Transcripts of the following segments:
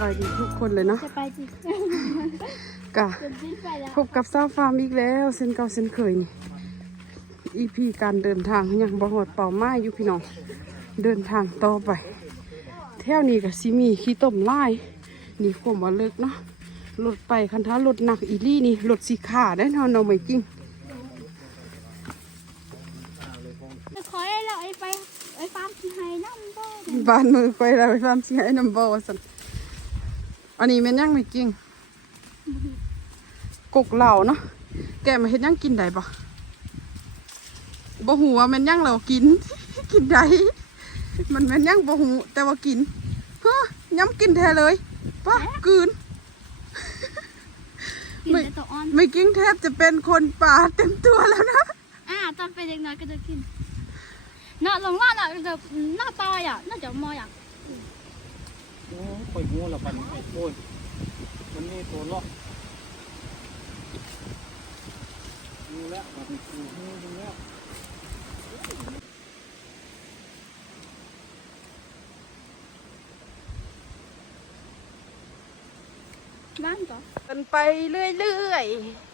บายดีทุกคนเลยเนาะจะไปจิกะจนสิ้นไปแล้วพบกับซาวฟาร์มอีกแล้วเส้นเก่าเส้นเคยนี่อีพีการเดินทางยังบ่หดเป่าไม้อยู่พี่น้องเดินทางต่อไปแถวนี้ก็สิมีขี้ต้มลายนี่ความว่าเลิกเนาะรถไปคันท้ารถหนักอีลี่นี่รถสีขาได้เนาะเนาะไม่จริงจะขอให้เราไอ้ไปไอ้ฟาร์มที่ไฮน้ำบ่บ้านมือไปแล้วไปฟาร์มสิให้น้ำบ่ว่าซั่น อันนี้แม่นยังไม่จริงกกเหล่าเนาะแกมาเฮ็ดหยังกินได้ปะบ่หูว่าแม่นยังเรากิน กินได้มันแม่นยังบ่หูแต่ว่ากินเฮ้ยย้ำกินแท้เลยปะกลืนกินไม่แต่ตัวอ่อนไม่กิ้งแทบจะเป็นคนป่าเต็มตัวแล้วนะอ่าตอนเป็นเด็กน้อยก็จะกินเนาะลงว่าเนาะจะหน้าตอยอะน่าจะมอยอะ โอ้ปล่อยงูละปันโอ้ยมันนี่ตัวล็อกงูแล้วแบบนี้งูตรงนี้บ้านก่อเดินไปเรื่อย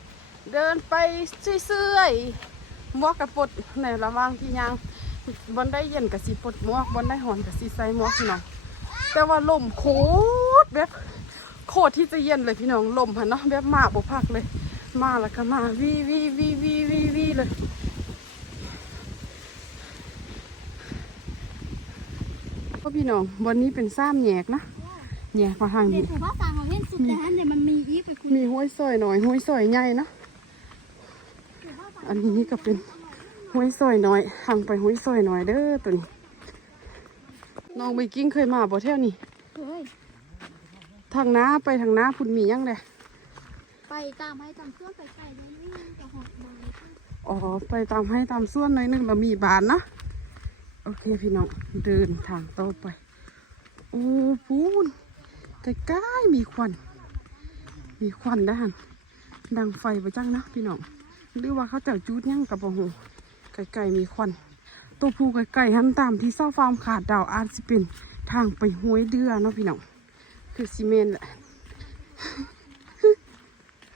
ๆ เดินไปเรื่อยๆหมวกกระปดในระหว่างที่ยางบนได้เย็นกับสีปดหมวกบนได้หอนกับสีใสหมวกพี่น้อง แต่ว่าลมโคตรแบบ โคตรที่จะเย็นเลยพี่น้องลมหันเนาะแบบมาบ่พักเลย มาแล้วก็มาวีวีวีวีวีวีเลยก็พี่น้องวันนี้เป็นซ้ำแหยกนะแหยกมาทางเด็นี้กถือว่าสางของเล่นสุดแต่ฮันเดี๋ยวมันมีอีกไปคุยมีห้วยซอยหน่อยห้วยซอยใหญ่เนาะอันนี้ก็เป็นห้วยซอยน้อยห่างไปห้วยซอยน้อยเด้อตัวนี้ น้องไปกิ้งเคยมาบ่แถวนี้เฮ้ยทางน้าไปทางน้าพุ่นมียังเลยไปตามให้ตามเครื่องไปไก่นั่นนี่จะหอดบานอ๋อไปตามให้ตามส่วนหน่อยหนึงแล้วมีบานนะโอเคพี่น้องเดินทางต่อไปโอ้ปูนใกล้ๆมีควัน มีควันด้านดังไฟไปจังนะพี่น้องหรือว่าเขาเจ้าจูดยังกับบ่หูไก่ๆมีควัน ตัวผู้ไก่ๆหันตามที่เศร้าฟาร์มขาดดาวอาจสิเป็นทางไปห้วยเดือเนาะพี่น้อง คือซีเมนต์แหละ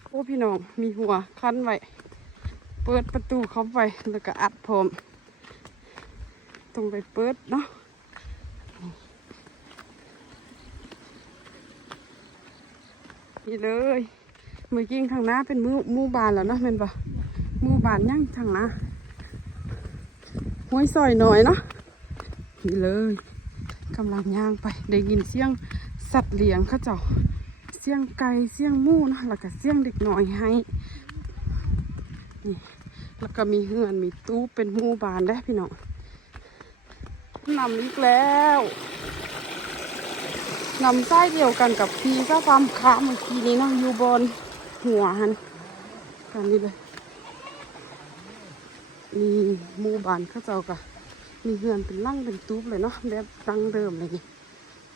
โอ้พี่น้องมีหัวคันไว้ เปิดประตูเข้าไปแล้วก็อัดพร้อมต้องไปเปิดเนาะนี่เลยเมื่อกี้ทางหน้าเป็นมู่มู่บานแล้วเนาะแม่นปะมู่บานยังทางหน้า ห้วยซอยหน่อยเนาะนี่เลยกำลังย่างไปได้ยินเสียงสัตว์เลี้ยงเขาเจ้าเสียงไก่เสียงมูนะแล้วก็เสียงเด็กน้อยให้นี่แล้วก็มีเฮือนมีตู้เป็นหมู่บ้านได้พี่น้องนำอีกแล้วนำไส้เดียวกันกับพีก็ฟาร์มค้าเมื่อกี้นี้เนาะอยู่บนหัวหันกันนี่เลย มีหมู่บ้านเขาเจ้ากะมีเฮือนเป็นลั่งเป็นตู้เลยเนาะแบบดังเดิมเลยนี่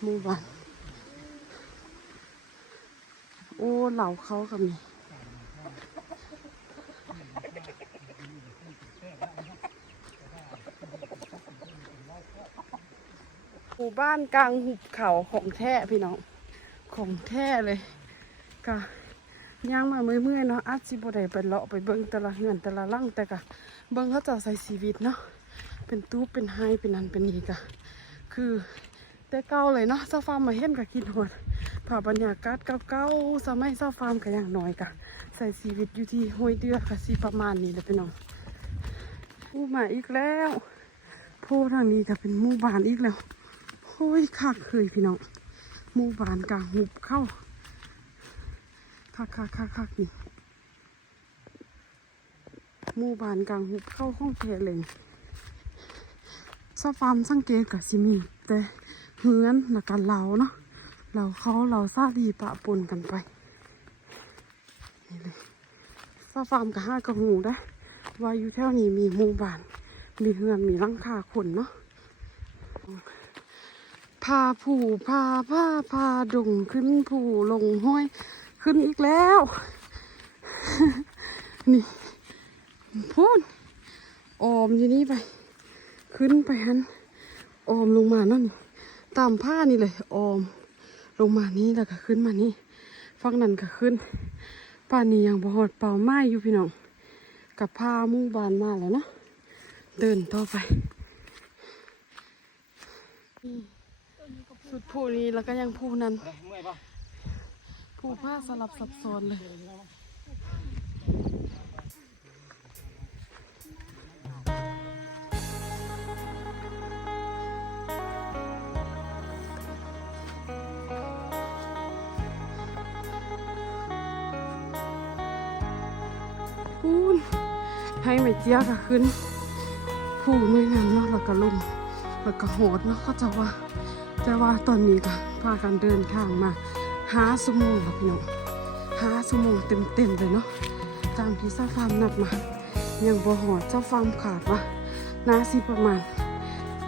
หมู่บ้านโอ้เหล่าเขาก็มีหมู่บ้านกลางหุบเขาของแท้พี่น้อง ของแท้เลยก็ ย่างมาเมื่อยๆเนาะอาจสิบ่ได้ไปเลาะไปเบิ่งแต่ละเฮือนแต่ละหลังแต่ก็เบิ่งเขาจะใส่ชีวิตเนาะเป็นตู้เป็นไฮเป็นนันเป็นนี่ก็คือแต่เก่าเลยเนาะเจ้าฟาร์มมาเห็นก็คิดหดภาบรรยากาศเก่าๆสมัยเจ้าฟาร์มก็อย่างน้อยก็ใส่ชีวิตอยู่ที่ห้วยเดือก็สิประมาณนี้แหละพี่น้องผู้มาอีกแล้วผู้ทางนี้ก็เป็นหมู่บ้านอีกแล้วโอ้ยคักเคยพี่น้องหมู่บ้านกลางหุบเข้า คักคักคักคักนี่หมู่บ้านกลางหุบเข้าห้องแพเลยซาฟาร์มสังเกตกับสิมีแต่เฮือนแล้วกันเราเนาะเราเขาเราซาดีปะปนกันไปนี่เลยซาฟาร์มกับห้ากระหูได้ว่าอยู่แถวนี้มีหมู่บ้าน มีเฮือนมีหลังคาคนเนาะพาผู้พาผ้าพาดงขึ้นผู้ลงห้อย ขึ้นอีกแล้ว นี่พูนออมอยู่นี่ไป ขึ้นไปฮันออมลงมาเนั่นนี่ตามผ้านี่เลยออม ลงมานี้แล้วก็ขึ้นมานี่ฝั่งนั้นก็ขึ้นป่านนี้ยังบ่หอดเป่าไม้อยู่พี่น้องกับผ้าหมู่บ้านมาแล้วเนาะเดินต่อไปนี่สุดผู้นี้แล้วก็ยังผู้นั้น ผู้ผ้าสลับซับซ้อนเลยพูนให้ไม่เจียกะขึ้นผู้หน่วยงานเนาะแล้วก็ลงแล้วก็โหดเนาะเขาจะว่า แต่ว่าตอนนี้ก็พากันเดินทางมา หาสมงแล้วพี่น้องหาสมงเต็มๆเลยเนาะตามที่เจ้าฟาร์มนัดมายังบ่หอดเจ้าฟาร์มขาดว่านาสิประมาณ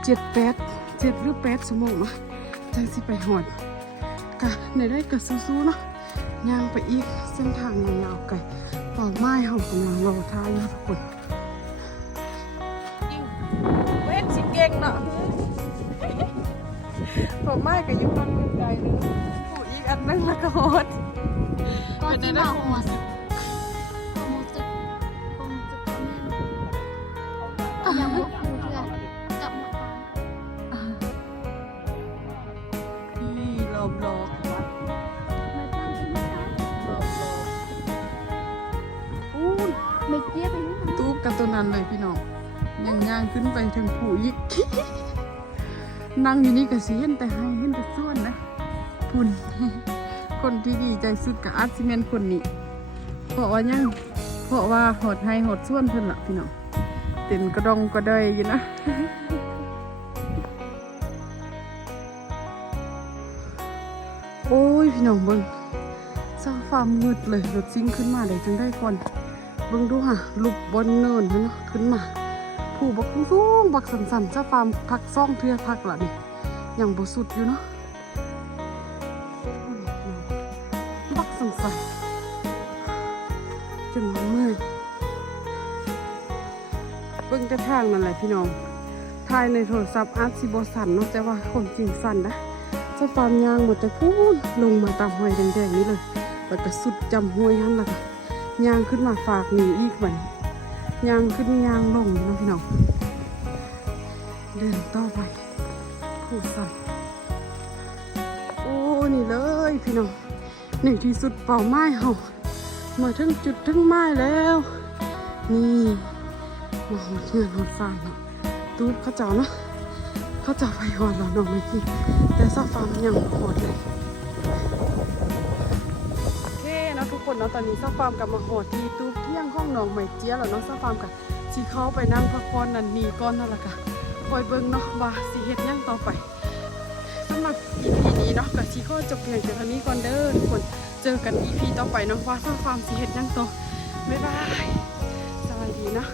เจ็ดแปดเจ็ดหรือแปดสมงมาจังสิไปหอดกะในได้กะสู้ๆเนาะย่างไปอีกเส้นทางยาวๆไกลเป่าไม้เฮากำลังรอท่ายู่ทุกคนเว้นสิเก่งเนาะผมไม่ก็ยุ่งมันไกลเลย อีกอันนึงแล้วก็โหดก็เป็นไงที่นะมาหัวคงจะคงจะยังบ่ฟูเพื่อนกลับมาฟังพี่หลบหลบไม่ต้องจะไม่ได้หลบหลบอู้ยไม่เจี๊ยบไปนี่นะตูบกับตัวนั้นเลยพี่น้องยังย่างขึ้นไปถึงผู้อีกนั่งอยู่นี่ก็สิเห็นแต่ให้เห็นแต่ส่วนนะ พุ่นคนที่ดีใจสุดกับอาร์ซิเมนคนนี้เพราะว่ายังเพราะว่าหดให้หดส่วนเพิ่นละพี่น้องเต็นกระดองกระเดยอยู่นะโอ้ยพี่น้องเบิ่งซาฟามืดเลยรถซิ่งขึ้นมาได้จังได้ก่อนเบิ่งดูค่ะลุบบนเนินนะเนาะขึ้นมาผู้บักสูงบักสันๆซาฟ้าพักซ่องเทือพักละนี่ยังบ่สุดอยู่เนาะ เบิ่งแต่ทางนั่นแหละพี่น้องถ่ายในโทรศัพท์อาร์ตสิบสันเนาะแต่ว่าคนจริงสันนะจะฟาร์มยางหมดแต่พูนลงมาตามห้อยแดงๆนี้เลยแล้วก็สุดจำห้วยหันแล้วก็ยางขึ้นมาฝากหนีอีกวันยางขึ้นยางลงนะพี่น้องเดินต่อไปผู้สันโอ้นี่เลยพี่น้องนี่ที่สุดเป่าไม้เฮามาถึงจุดถึงไม้แล้ว นี่ มาหดเงินหดฟาเนาะตูบเขาเจ้าเนาะเขาจะไปหอดเราน้องไม่กินแต่ซาฟาร์มยังหอดเลยโอเคเนาะทุกคนเนาะตอนนี้ซาฟาร์มกลับมาหอดที่ตู้เที่ยงห้องนองไม่เจี๊ยแล้วเนาะซาฟาร์มกับสีเขาไปนั่งพักผ่อนนันนีก่อนนั่นแหละค่ะคอยเบิ่งเนาะว่าสีเฮ็ดยังต่อไปสำหรับ EP นี้เนาะกับสีเขาจบเพียงแต่เท่านี้ก่อนเด้อทุกคนเจอกัน EP ต่อไปเนาะว่าซาฟาร์มสีเฮ็ดยังต่อบ๊ายบายสวัสดีเนาะ